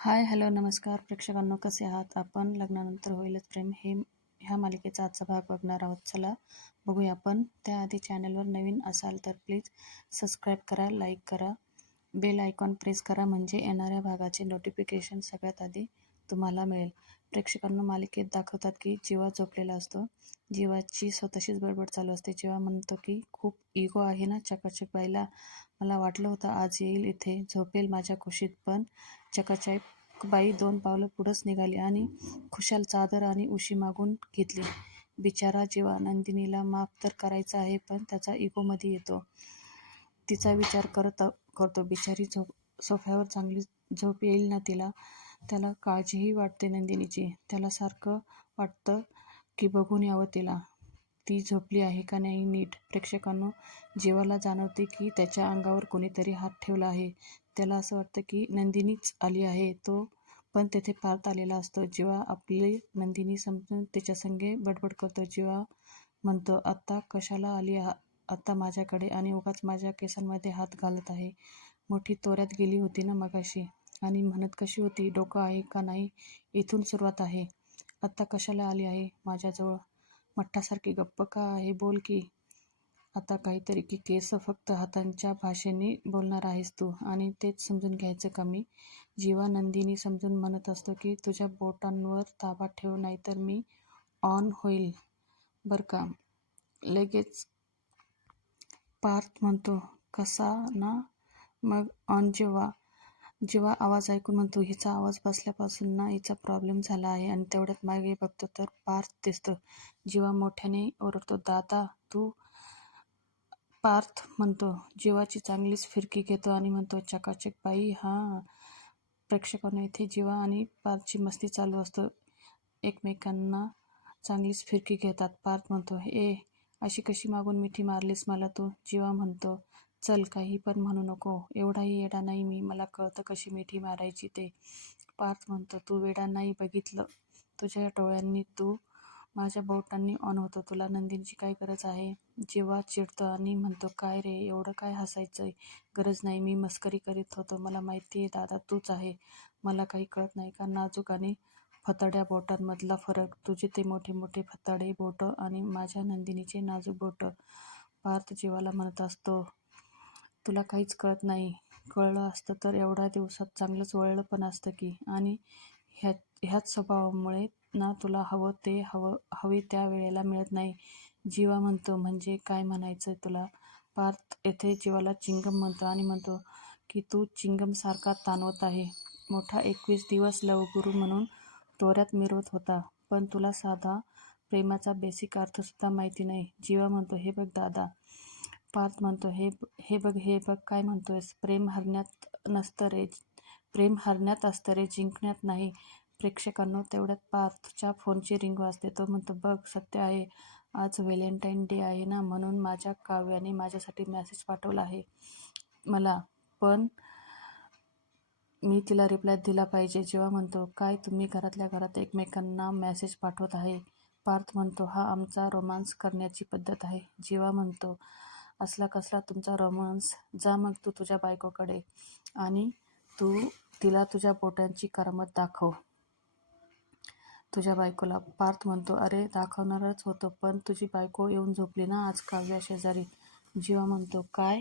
हाय, hello, नमस्कार प्रेक्षकांनो, कसे आहात आपण? लग्नानंतर होईलच प्रेम ह्या मालिकेचा आजचा भाग बघणार आहोत. चला बघूया आपण. त्याआधी चॅनलवर नवीन असाल तर प्लीज सबस्क्राईब करा, लाईक करा, बेल आयकॉन प्रेस करा, म्हणजे येणाऱ्या भागाचे नोटिफिकेशन सगळ्यात आधी तुम्हाला मिळेल. प्रेक्षकांनो, मालिकेत दाखवतात की जीवा झोपलेला असतो. जीवाची स्वतःशीच बडबड चालू असते. जीवा म्हणतो की खूप इगो आहे ना चकाचक बाईला. मला वाटलं होतं आज येईल इथे, झोपेल माझ्या कुशीत, पण चकाचक बाई 2 पावलं पुढंच निघाली आणि खुशाल चादर आणि उशी मागून घेतली. बिचारा जीवा. नंदिनीला माफ तर करायचं आहे, पण त्याचा इगोमध्ये येतो. तिचा विचार करतो. बिचारी सोफ्यावर चांगली झोप येईल ना तिला. त्याला काळजीही वाटते नंदिनीची. त्याला सारखं वाटतं की बघून यावं तिला, ती झोपली आहे का नाही नीट. प्रेक्षकांनो, जीवाला जाणवते की त्याच्या अंगावर कोणीतरी हात ठेवला आहे. त्याला असं वाटतं की नंदिनीच आली आहे. तो पण तेथे पार्थ आलेला असतो. जीवा आपली नंदिनी समजून त्याच्यासंगे बडबड करतो. जीवा म्हणतो, आत्ता कशाला आली आता माझ्याकडे, आणि उगाच माझ्या केसांमध्ये हात घालत आहे. मोठी तोऱ्यात गेली होती ना मगाशी, आणि म्हणत कशी होती, डोकं आहे का नाही, इथून सुरुवात आहे. आत्ता कशाला आली आहे माझ्याजवळ? मठ्ठासारखी गप्प का आहे? बोल की आता काहीतरी. की केस फक्त हातांच्या भाषेने बोलणार आहेस तू, आणि तेच समजून घ्यायचं का मी? जीवा नंदिनी समजून म्हणत असतो की तुझ्या बोटांवर ताबा ठेव, नाहीतर मी ऑन होईल बर का लगेच. पार्थ म्हणतो, कसा ना मग ऑन? जेव्हा आवाज ऐकून म्हणतो, हिचा आवाज बसल्यापासून ना हिचा प्रॉब्लेम झाला आहे. आणि तेवढ्यात मागे बघतो तर पार्थ दिसतो. जीवा मोठ्याने ओरडतो, दादा तू. पार्थ म्हणतो, जीवाची चांगलीच फिरकी घेतो आणि म्हणतो, चकाचक बाई. हां. प्रेक्षकांना इथे जीवा आणि पार्थची मस्ती चालू असतो. एकमेकांना चांगलीच फिरकी घेतात. पार्थ म्हणतो, अशी कशी मागून मिठी मारलीस मला तू? जीवा म्हणतो, चल काही पण म्हणू नको, एवढाही येडा नाही मी, मला कळतं कशी मिठी मारायची ते. पार्थ म्हणतो, तू वेडा नाही, बघितलं तुझ्या डोळ्यांनी, तू माझ्या बोटांनी ऑन होतो. तुला नंदिनीची काय गरज आहे? जीवा चिडतो आणि म्हणतो, काय रे, एवढं काय हसायचंय? गरज नाही, मी मस्करी करीत होतो. मला माहिती आहे दादा तूच आहे. मला काही कळत नाही का नाजूक आणि फतड्या बोटांमधला फरक? तुझे ते मोठे मोठे फतडे बोटं आणि माझ्या नंदिनीचे नाजूक बोटं. पार्थ जीवाला म्हणत असतो, तुला काहीच कळत नाही. कळलं असतं तर एवढ्या दिवसात चांगलंच वळलं पण असतं की. आणि ह्याच स्वभावामुळे ना तुला हवं ते हवे त्या वेळेला मिळत नाही. जीवा म्हणतो, म्हणजे काय म्हणायचंय तुला? पार्थ येथे जीवाला चिंगम म्हणतो आणि म्हणतो की तू चिंगम सारखा ताणवत आहे. मोठा 21 दिवस लवगुरू म्हणून तोऱ्यात मिरवत होता, पण तुला साधा प्रेमाचा बेसिक अर्थ सुद्धा माहिती नाही. जीवा म्हणतो, हे बघ दादा. पार्थ म्हणतो, हे बघ काय म्हणतोयस? प्रेम हरण्यात नसतं रे, प्रेम हरण्यात असतं रे, जिंकण्यात नाही. प्रेक्षकांनो, तेवढ्यात पार्थच्या फोनची रिंग वाजते. तो म्हणतो, बघ सत्य आहे, आज व्हॅलेंटाईन डे आहे ना, म्हणून माझ्या काव्याने माझ्यासाठी मेसेज पाठवला आहे मला, पण मी तिला रिप्लाय दिला पाहिजे. जेव्हा म्हणतो, काय तुम्ही घरातल्या घरात एकमेकांना मेसेज पाठवत आहे? पार्थ म्हणतो, हा आमचा रोमांस करण्याची पद्धत आहे. जीवा म्हणतो, असला कसला तुमचा रोमांस? जा मग तू तुझ्या बायकोकडे आणि तू तिला तुझ्या बोटांची करामत दाखव, तुझ्या बायकोला. पार्थ म्हणतो, अरे दाखवणारच होतो, पण तुझी बायको येऊन झोपली ना आज काव्या शेजारी. जीवा म्हणतो, काय?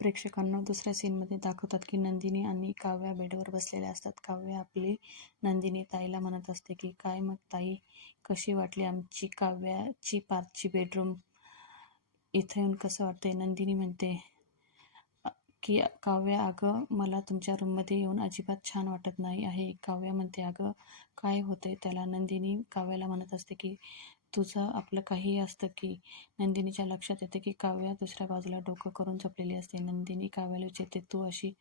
प्रेक्षकांना दुसऱ्या सीनमध्ये दाखवतात की नंदिनी आणि काव्या बेडवर बसलेल्या असतात. काव्या आपली नंदिनी ताईला म्हणत असते की काय मग ताई, कशी वाटली आमची काव्याची पार्थची बेडरूम? इथं येऊन कसं वाटतंय? नंदिनी म्हणते की काव्या, अगं मला तुमच्या रूममध्ये येऊन अजिबात छान वाटत नाही आहे. काव्या म्हणते, अगं काय होतंय त्याला? नंदिनी काव्याला म्हणत असते की तुझं आपलं काही असतं की. नंदिनीच्या लक्षात येते की काव्या दुसऱ्या बाजूला डोकं करून झोपलेली असते. नंदिनी काव्याला विचारते, तू अशी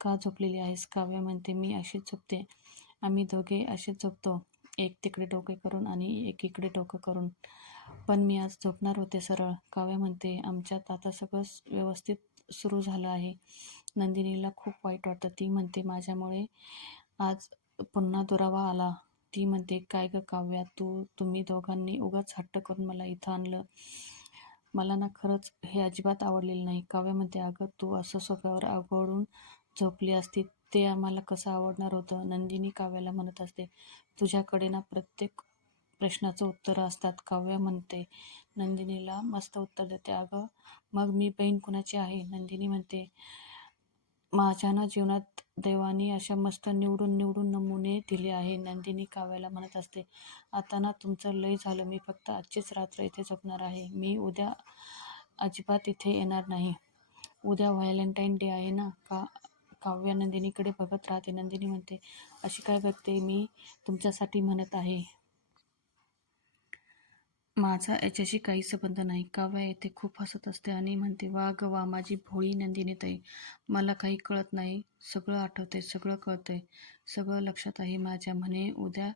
का झोपलेली आहेस? काव्या म्हणते, मी अशीच झोपते, आम्ही दोघे असेच झोपतो, एक तिकडे डोके करून आणि एक इकडे डोकं करून, पण मी आज झोपणार होते सरळ. काव्या म्हणते, आमच्यात आता सगळं व्यवस्थित सुरू झालं आहे. नंदिनीला खूप वाईट वाटतं. ती म्हणते, माझ्यामुळे आज पुन्हा दुरावा आला. ती म्हणते, काय ग काव्या, तुम्ही दोघांनी उगाच हट्ट करून मला इथं आणलं. मला ना खरंच हे अजिबात आवडलेलं नाही. काव्या म्हणते, अगं तू असं सोफ्यावर आघळून झोपली असती ते आम्हाला कसं आवडणार होतं. नंदिनी काव्याला म्हणत असते. तुझ्याकडे ना प्रत्येक प्रश्नाचं उत्तरं असतात, काव्या म्हणते. नंदिनीला मस्त उत्तर देते. अगं मग मी बहीण कुणाची आहे? नंदिनी म्हणते. माझ्या ना जीवनात देवानी अशा मस्त निवडून निवडून नमुने दिले आहे. नंदिनी काव्याला म्हणत असते. आता ना तुमचं लय झालं. मी फक्त आजचीच रात्र इथे झोपणार आहे. मी उद्या अजिबात इथे येणार नाही. उद्या व्हॅलेंटाईन डे आहे ना. काव्या नंदिनीकडे बघत राहते. नंदिनी म्हणते. अशी काय बघते? मी तुमच्यासाठी म्हणत आहे. माझा याच्याशी काही संबंध नाही. काव्या येथे खूप हसत असते आणि म्हणते. वा ग वा, माझी भोळी नंदिनीताई. मला काही कळत नाही. सगळं आठवतंय, सगळं कळतंय, सगळं लक्षात आहे माझ्या. म्हणे उद्या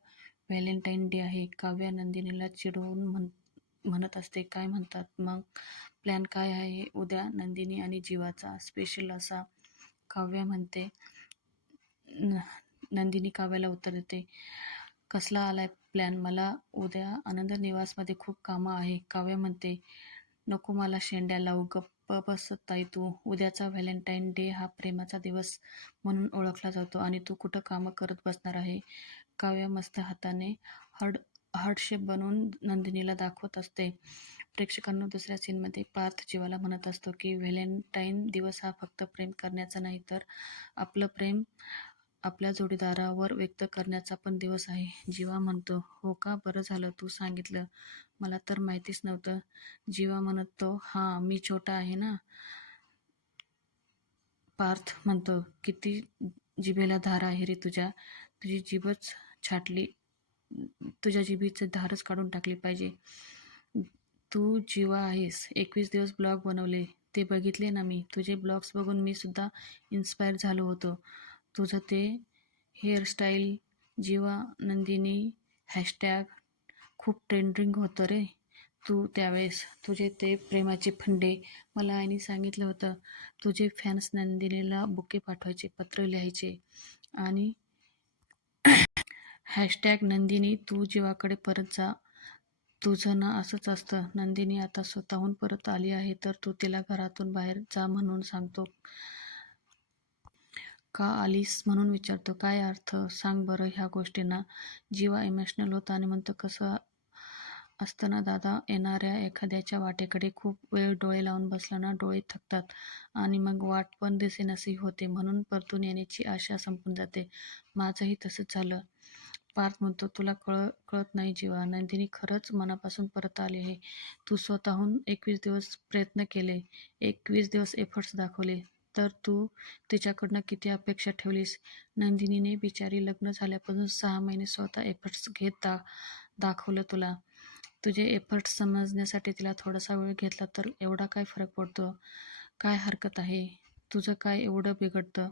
व्हॅलेंटाईन डे आहे. काव्या नंदिनीला चिडवून म्हणत असते. काय म्हणतात मग? प्लॅन काय आहे उद्या नंदिनी आणि जीवाचा स्पेशल असा? काव्या म्हणते. नंदिनी काव्याला उत्तर देते. कसला आलाय प्लॅन? मला उद्या आनंद निवासमध्ये खूप कामं आहे. काव्या म्हणते. नको मला शेंड्या लावू. गप्प बस ताई तू. उद्याचा व्हॅलेंटाईन डे हा प्रेमाचा दिवस म्हणून ओळखला जातो आणि तू कुठं कामं करत बसणार आहे? काव्या मस्त हाताने हार्ट शेप बनवून नंदिनीला दाखवत असते. प्रेक्षकांना दुसऱ्या सीनमध्ये पार्थ जीवाला म्हणत असतो की व्हॅलेंटाईन दिवस हा फक्त प्रेम करण्याचा नाही तर आपलं प्रेम आपल्या जोडीदारावर व्यक्त करण्याचा पण दिवस आहे. जीवा म्हणतो. हो का? बरं झालं तू सांगितलं. मला तर माहितीच नव्हतं. जीवा म्हणतो. हां, मी छोटा आहे ना. पार्थ म्हणतो. किती जिभेला धार आहे रे तुझ्या. तुझी जीभच छाटली. तुझ्या जिभेची धारच काढून टाकली पाहिजे. तू जीवा आहेस. 21 दिवस ब्लॉग बनवले. ते बघितले ना मी. तुझे ब्लॉग्स बघून मी सुद्धा इन्स्पायर झालो होतो. तुझं ते हेअरस्टाईल जीवा नंदिनी हॅशटॅग खूप ट्रेंडिंग होतं रे. तू त्यावेळेस तुझे ते प्रेमाचे फंडे मला आईने सांगितलं होतं. तुझे फॅन्स नंदिनीला बुके पाठवायचे, पत्र लिहायचे आणि हॅशटॅग नंदिनी तू जीवाकडे परत जा. तुझं ना असंच असतं. नंदिनी आता स्वतःहून परत आली आहे तर तू तिला घरातून बाहेर जा म्हणून सांगतो. का आलीस म्हणून विचारतो. काय अर्थ सांग बरं ह्या गोष्टींना? जीवा इमोशनल होता आणि म्हणतो. कसं असतं ना दादा, येणाऱ्या एखाद्याच्या वाटेकडे खूप वेळ डोळे लावून बसला ना, डोळे थकतात आणि मग वाट पण दिसेनाशी होते. म्हणून परतून येण्याची आशा संपून जाते. माझंही तसंच झालं. पार्थ म्हणतो. तुला कळत नाही जीवा. नंदिनी खरंच मनापासून परत आली आहे. तू स्वतःहून 21 दिवस प्रयत्न केले, 21 दिवस एफर्ट्स दाखवले, तर तू तिच्याकडनं किती अपेक्षा ठेवलीस? नंदिनीने बिचारी लग्न झाल्यापासून 6 महिने स्वतः एफर्ट्स घेत दाखवलं तुला. तुझे एफर्ट्स समजण्यासाठी तिला थोडासा वेळ घेतला तर एवढा काय फरक पडतो? काय हरकत आहे? तुझं काय एवढं बिघडतं?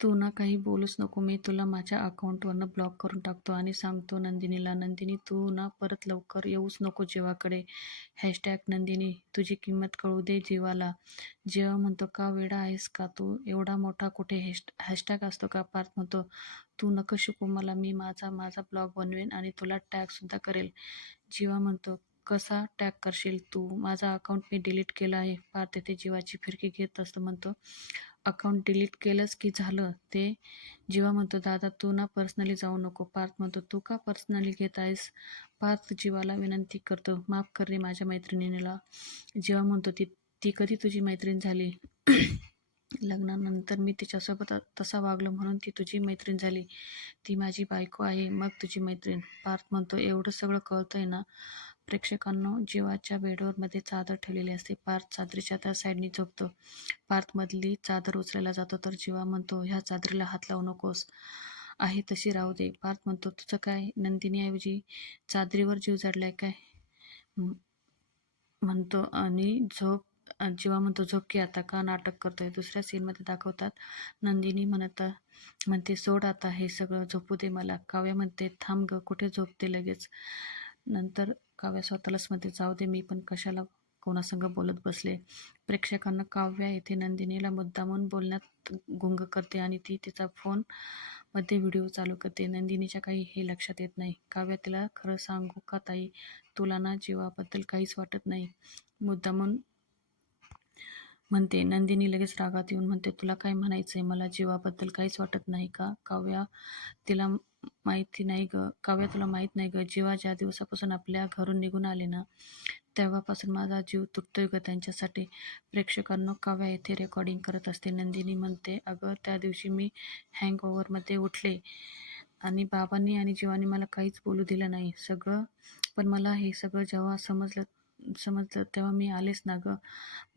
तू ना काही बोलूच नको. मी तुला माझ्या अकाउंटवरनं ब्लॉक करून टाकतो आणि सांगतो नंदिनीला. नंदिनी तू ना परत लवकर येऊच नको जीवाकडे. हॅशटॅग नंदिनी तुझी किंमत कळू दे जीवाला. जीवा म्हणतो. का वेडा आहेस का तू? एवढा मोठा कुठे हॅशटॅग असतो का? पार्थ म्हणतो. तू नको शिकू मला. मी माझा माझा ब्लॉग बनवेन आणि तुला टॅगसुद्धा करेल. जीवा म्हणतो. कसा टॅग करशील तू? माझा अकाउंट मी डिलीट केलं आहे. पार्थ येथे जीवाची फिरकी घेत असतो. म्हणतो. अकाउंट डिलीट केलंस की झालं ते? जीवा म्हणतो. दादा तू ना पर्सनली जाऊ नको. पार्थ म्हणतो. तू का पर्सनली घेत आहेस? पार्थ जीवाला विनंती करतो. माफ कर रे माझ्या मैत्रिणीला. जीवा म्हणतो. ती ती कधी तुझी मैत्रीण झाली? लग्नानंतर मी तिच्यासोबत तसा वागलो म्हणून ती तुझी मैत्रीण झाली. ती माझी बायको आहे, मग तुझी मैत्रीण. पार्थ म्हणतो. एवढं सगळं कळतंय ना? प्रेक्षकांनो, जीवाच्या बेडवर मध्ये चादर ठेवलेली असते. पार्थ चादरीच्या त्या साईडनी झोपतो. पार्थमधली चादर उचलायला जातो तर जीवा म्हणतो. ह्या चादरीला हात लावू नकोस. आहे तशी राहू दे. पार्थ म्हणतो. तुझं काय? नंदिनीऐवजी चादरीवर जीव जडलाय काय? म्हणतो आणि जीवा म्हणतो. झोप की आता. का नाटक करतोय? दुसऱ्या सीनमध्ये दाखवतात. नंदिनी म्हणते. सोड आता हे सगळं, झोपू दे मला. काव्या म्हणते. थांब ग, कुठे झोपते लगेच? नंतर काव्या स्वतःलाच म्हणते. जाऊ दे, मी पण कशाला कोणासंग बोलत बसले. प्रेक्षकांना काव्या येथे नंदिनीला मुद्दामून बोलण्यात गुंग करते आणि ती तिचा फोन मध्ये व्हिडिओ चालू करते. नंदिनीच्या काही हे लक्षात येत नाही. काव्या तिला. खरं सांगू का ताई, तुला ना जीवाबद्दल काहीच वाटत नाही. मुद्दामून म्हणते. नंदिनी लगेच रागात येऊन म्हणते, तुला काय म्हणायचंय? मला जीवाबद्दल काहीच वाटत नाही का? तिला माहिती नाही ग. काव्या, तुला माहित नाही ग. जीवा ज्या दिवसापासून आपल्या घरून निघून आले ना, तेव्हापासून माझा जीव तुटतोय ग त्यांच्यासाठी. प्रेक्षकांनो, काव्या येथे रेकॉर्डिंग करत असते. नंदिनी म्हणते, अगं त्या दिवशी मी हँगओव्हरमध्ये उठले आणि बाबांनी आणि जीवानी मला काहीच बोलू दिलं नाही. पण मला हे सगळं जेव्हा समजलं तेव्हा मी आलेच ना गं.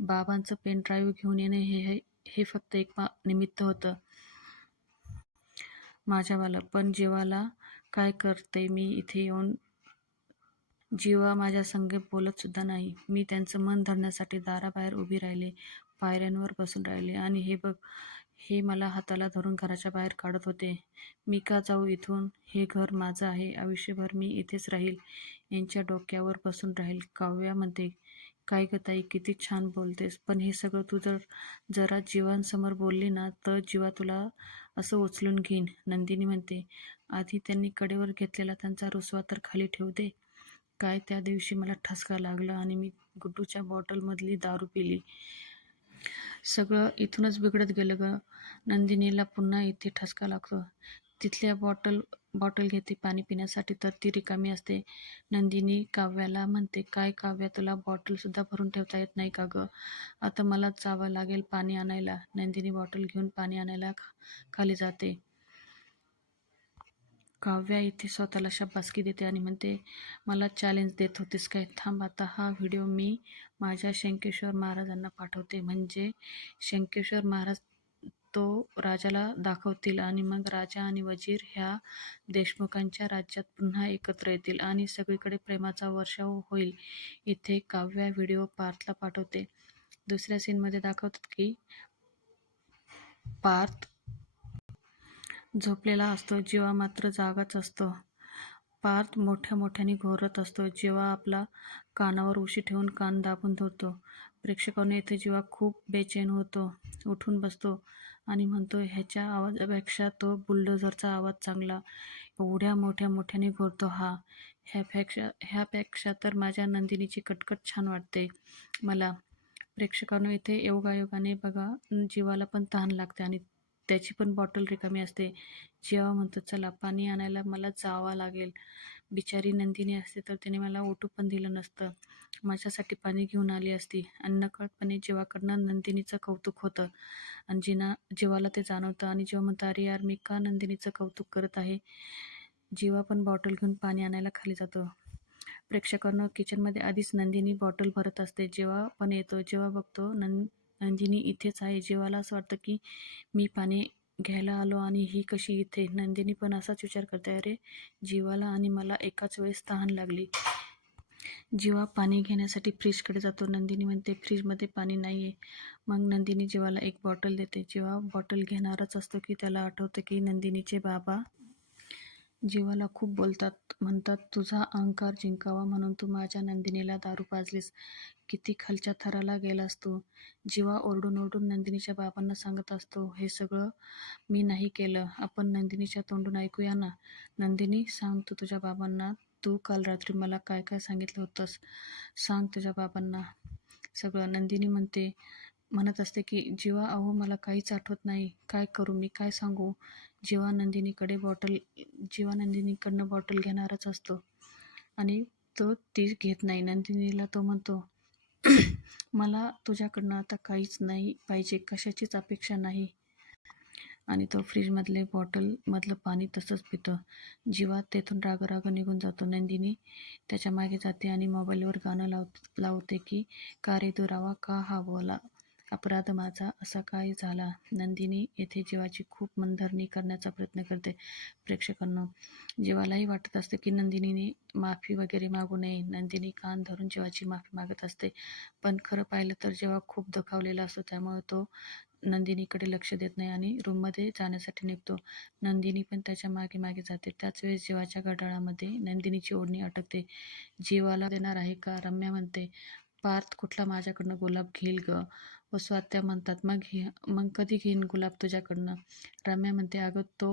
बाबांचं पेन ड्राईव्ह घेऊन येणे हे हे हे फक्त एक निमित्त होतं माझ्यावालं. पण जीवाला काय करते मी इथे येऊन? जीवा माझ्या संग बोलत सुद्धा नाही. मी त्यांचं मन धरण्यासाठी दाराबाहेर उभी राहिले, पायऱ्यांवर बसून राहिले आणि हे बघ, हे मला हाताला धरून घराच्या बाहेर काढत होते. मी का जाऊ इथून? हे घर माझं आहे. आयुष्यभर मी इथेच राहील, यांच्या डोक्यावर बसून राहील. काव्या म्हणते, काय ग ताई, किती छान बोलतेस. पण हे सगळं तू जरा जीवांसमोर बोलली ना, तर जीवा तुला असं उचलून घेईन. नंदिनी म्हणते, आधी त्यांनी कडेवर घेतलेला त्यांचा रुसवा तर खाली ठेवू दे. काय त्या दिवशी मला ठसका लागला आणि मी गुड्डूच्या बॉटलमधली दारू पिली. सगळं इथूनच बिघडत गेलं ग. नंदिनीला पुन्हा इथे ठसका लागतो. तिथल्या बॉटल घेते पाणी पिण्यासाठी, तर ती रिकामी असते. नंदिनी काव्याला म्हणते, काय काव्या, तुला बॉटल सुद्धा भरून ठेवता येत नाही का ग? आता मला जावं लागेल पाणी आणायला. नंदिनी बॉटल घेऊन पाणी आणायला खाली जाते. काव्या इथे स्वतःला शाबासकी देते आणि म्हणते, मला चॅलेंज देत होतीस काय? थांब, आता हा व्हिडिओ मी माझ्या शंकेश्वर महाराजांना पाठवते. म्हणजे शंकेश्वर महाराज तो राजाला दाखवतील आणि मग राजा आणि वजीर ह्या देशमुखांच्या राज्यात पुन्हा एकत्र येतील आणि सगळीकडे प्रेमाचा वर्षाव होईल. इथे काव्या व्हिडिओ पार्थला पाठवते. दुसऱ्या सीनमध्ये दाखवतात की पार्थ झोपलेला असतो, जीवा मात्र जागाच असतो. पार्थ मोठ्याने घोरत असतो. जीवा आपला कानावर उशी ठेवून कान दाबून धरतो. प्रेक्षकांना येथे जीवा खूप बेचैन होतो. उठून बसतो आणि म्हणतो, ह्याच्या आवाजापेक्षा तो बुलडोझरचा आवाज चांगला. एवढ्या मोठ्याने घोरतो हा. ह्यापेक्षा तर माझ्या नंदिनीची कटकट छान वाटते मला. प्रेक्षकांनो, इथे योगायोगाने बघा, जीवाला पण तहान लागते आणि त्याची पण बॉटल रिकामी असते. जीवा म्हणतो, चला पाणी आणायला मला जावं लागेल. बिचारी नंदिनी असते तर तिने मला उठू पण दिलं नसतं, माझ्यासाठी पाणी घेऊन आली असती. आणि नकळतपणे जीवाकडनं नंदिनीचं कौतुक होतं आणि जीवाला ते जाणवतं आणि जीवा म्हणतो, अरे यार, मी का नंदिनीचं कौतुक करत आहे? जीवा पण बॉटल घेऊन पाणी आणायला खाली जातो. प्रेक्षकांना किचनमध्ये आधीच नंदिनी बॉटल भरत असते. जेव्हा पण येतो, जेव्हा बघतो नंदिनी इथेच आहे. जीवाला असं वाटतं की मी पाणी घ्यायला आलो आणि ही कशी इथे? नंदिनी पण असाच विचार करते, अरे जीवाला आणि मला एकाच वेळेस तहान लागली. जीवा पाणी घेण्यासाठी फ्रीजकडे जातो. नंदिनी म्हणते, फ्रीजमध्ये पाणी नाही आहे. मग नंदिनी जीवाला एक बॉटल देते. जेव्हा बॉटल घेणारच असतो की त्याला आठवतं की नंदिनीचे बाबा जीवाला खूप बोलतात, म्हणतात, तुझा अहंकार जिंकावा म्हणून तू माझ्या नंदिनीला दारू पाजलीस. किती खालच्या थराला गेलास तू. जीवा ओरडून नंदिनीच्या बाबांना सांगत असतो, हे सगळं मी नाही केलं. आपण नंदिनीच्या तोंडून ऐकूया ना. नंदिनी, सांग तू तुझ्या बाबांना, तू काल रात्री मला काय काय सांगितलं होतंस. सांग तुझ्या बाबांना सगळं. नंदिनी म्हणत असते की जीवा, अहो मला काहीच आठवत नाही. काय करू मी, काय सांगू? जीवा नंदिनीकडनं बॉटल घेणारच असतो आणि तो ती घेत नाही. नंदिनीला तो म्हणतो, मला तुझ्याकडनं आता काहीच नाही पाहिजे, कशाचीच अपेक्षा नाही. आणि तो फ्रीजमधले बॉटलमधलं पाणी तसंच पितो. जीवा तेथून राग निघून जातो. नंदिनी त्याच्या मागे जाते आणि मोबाईलवर गाणं लावते की का रे दुरावा, का हा बोला अपराध माझा असा काय झाला. नंदिनी येथे जीवाची खूप मनधरणी करण्याचा प्रयत्न करते. प्रेक्षकांना जीवालाही वाटत असते की नंदिनीने माफी वगैरे मागू नये. नंदिनी कान धरून जीवाची माफी मागत असते. पण खरं पाहिलं तर जीवा खूप दुखावलेला असतो, त्यामुळे तो नंदिनीकडे लक्ष देत नाही आणि रूममध्ये जाण्यासाठी निघतो. नंदिनी पण त्याच्या मागे जाते. त्याच वेळेस जीवाच्या घड्याळामध्ये नंदिनीची ओढणी अटकते. जीवाला देणार आहे का? रम्या म्हणते, पार्थ कुठला माझ्याकडनं गुलाब घेईल ग? व स्वात्या म्हणतात, मग कधी घेईन गुलाब तुझ्याकडनं? रम्या म्हणते, अगं तो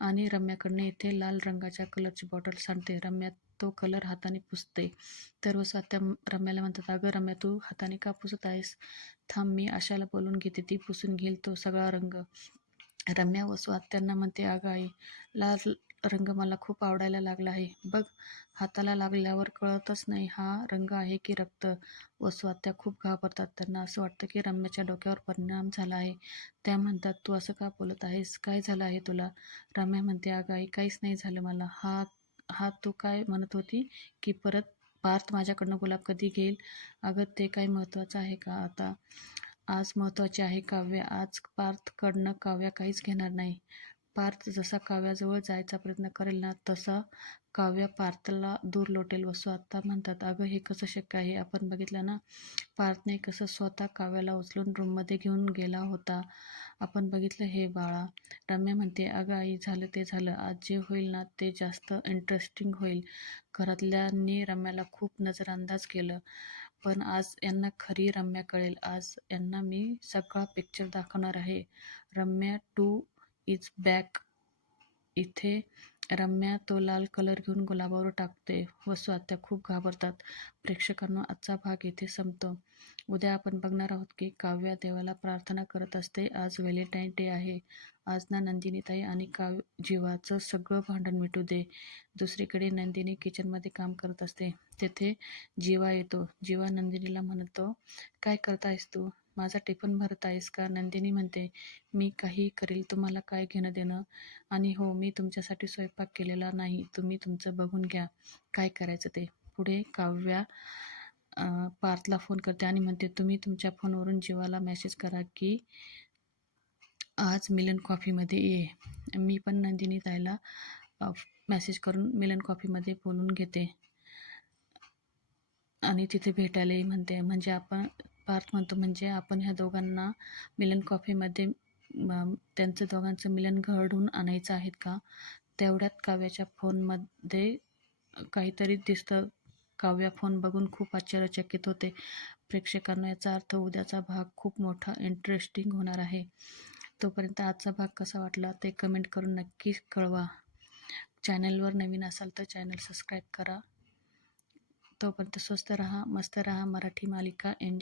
आणि रम्याकडनं इथे लाल रंगाच्या कलरची बॉटल सांडते. रम्या तो कलर हाताने पुसते. तर वसू आत्या रम्याला म्हणतात, "अगं रम्या, तू हाताने का पुसत आहेस? थांब, मी आशाला बोलून घेते, ती पुसून घेईल तो सगळा रंग." रम्या वसू आत्यांना म्हणते, "अगं आई, लाल रंग मला खूप आवडायला लागला आहे. बघ, हाताला लागल्यावर कळतच नाही हा रंग आहे की रक्त." वसू आत्या खूप घाबरतात. त्यांना असं वाटतं की रम्याच्या डोक्यावर परिणाम झाला आहे. त्या म्हणतात, "तू असं का बोलत आहेस? काय झालं आहे तुला?" रम्या म्हणते, "अगं आई, काहीच नाही झालं मला. हा हा तू काय म्हणत होती की परत पार्थ माझ्याकडनं गुलाब कधी घेईल? अगं, ते काय महत्त्वाचं आहे का आता? आज महत्त्वाचे आहे काव्य. आज पार्थकडनं काव्या काहीच घेणार नाही." पार्थ जसा काव्याजवळ जायचा प्रयत्न करेल ना, तसा काव्य पार्थला दूर लोटेल. वसू आत्या म्हणतात, "अगं, हे कसं शक्य आहे? आपण बघितलं ना, पार्थने कसं स्वतः काव्याला उचलून रूममध्ये घेऊन गेला होता. आपण बघितलं हे बाळा." रम्या म्हणते, "अगं आई, झालं ते झालं. आज जे होईल ना, ते जास्त इंटरेस्टिंग होईल." घरातल्यांनी रम्याला खूप नजरअंदाज केलं, पण आज यांना खरी रम्या कळेल. आज यांना मी सगळा पिक्चर दाखवणार आहे. रम्या 2 इज बॅक. इथे रम्या तो लाल कलर घेऊन गुलाबावर टाकते. वसू आत्या खूप घाबरतात. प्रेक्षकांनो, आजचा भाग इथे संपतो. उद्या आपण बघणार आहोत की काव्या देवाला प्रार्थना करत असते. आज व्हॅलेंटाईन डे आहे. आज ना नंदिनीताई आणि जीवाचं सगळं भांडण मिटू दे. दुसरीकडे नंदिनी किचनमध्ये काम करत असते. तेथे जीवा येतो. जीवा नंदिनीला म्हणतो, "काय करतायस तू? माझा टिफिन भरत आहेस का?" नंदिनी म्हणते, "मी काही करील, तुम्हाला काय घेणं देणं? आणि हो, मी तुमच्यासाठी स्वयंपाक केलेला नाही. तुम्ही तुमचं बघून घ्या, काय करायचं ते." पुढे काव्या पार्थला फोन करते आणि म्हणते, "तुम्ही तुमच्या फोनवरून जीवाला मेसेज करा की आज मिलन कॉफीमध्ये ये." मी पण नंदिनी ताईला मेसेज करून मिलन कॉफीमध्ये बोलून घेते आणि तिथे भेटायलाही म्हणते. म्हणजे आपण पार्थ म्हणतो, "म्हणजे आपण ह्या दोघांना मिलन कॉफीमध्ये त्यांचं दोघांचं मिलन घडवून आणायचं आहे का?" तेवढ्यात काव्याच्या फोनमध्ये काहीतरी दिसतं. काव्या फोन बघून खूप आश्चर्यचकित होते. प्रेक्षकांना याचा अर्थ उद्याचा भाग खूप मोठा इंटरेस्टिंग होणार आहे. तोपर्यंत आजचा भाग कसा वाटला ते कमेंट करून नक्की कळवा. चॅनलवर नवीन असाल तर चॅनल सबस्क्राईब करा. तोपर्यंत स्वस्त रहा, मस्त रहा. मराठी मालिका एन्जॉय